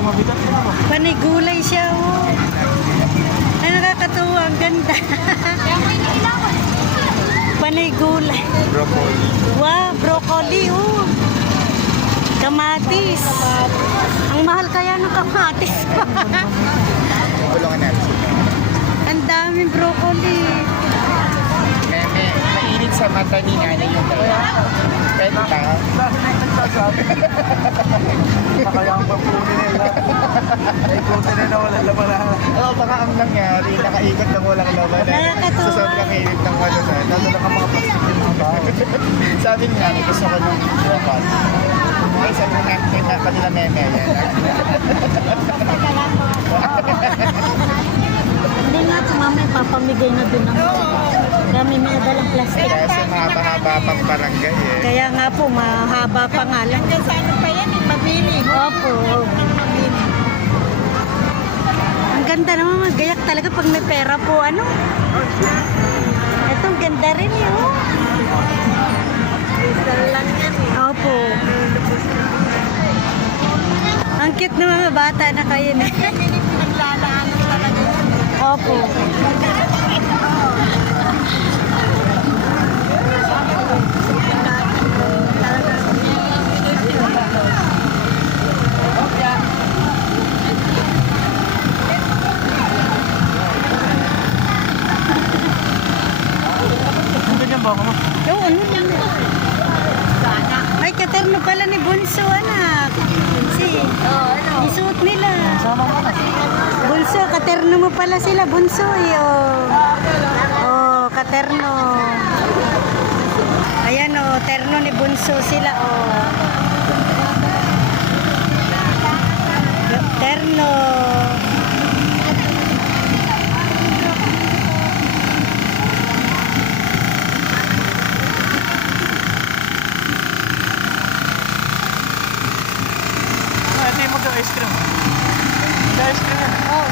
mabigat ka naman. Panay gulay siya, oh. Ay, nakakatuwa. Ang ganda. Panay gulay. Broccoli. Wow, broccoli, oh. Kamatis. Ang mahal kaya ng kamatis. Tulungan natin. Ang daming broccoli. Mainit sa mata ni Nani yung dala. Pwede ba? Kaya ang pampunin nila. Ay, puti na walang laban na. Oo, baka ang nangyari, nakaikot ng walang laban. Nakakatuwa. Sa sobrang init ng ano sa Nadala ka mga plastic yung mga bahay. Sabi niya, gusto ko ng robot. Ay, sabi niya, kita kanila meme yan. Hindi nga, mamaya papamigay na dun ang dami mga dalang plastic. Kasi mahaba-haba pang barangay eh. Kaya nga po, mahaba pa nga lang. Hanggang sa ano pa yan, mabili. Opo. Ang ganda naman, magayak talaga pag may pera po. Ano? Ito, ang ganda rin eh. Oh. Lang yan eh. Opo. Ang cute ng mga bata na kayo na. Hindi pinaglalaanan talaga. Opo. Ganyan ba ako? Oo, ano yan? Ay, katerno pala ni Bunso, anak. Isuot nila. Sama mo na. Bunso, katerno mo pala sila, Bunso. Oh, katerno. Ayan, oh, terno ni Bunso sila, oh. Terno. Ito yung mag-ice cream. Mag-ice cream yan. Oh.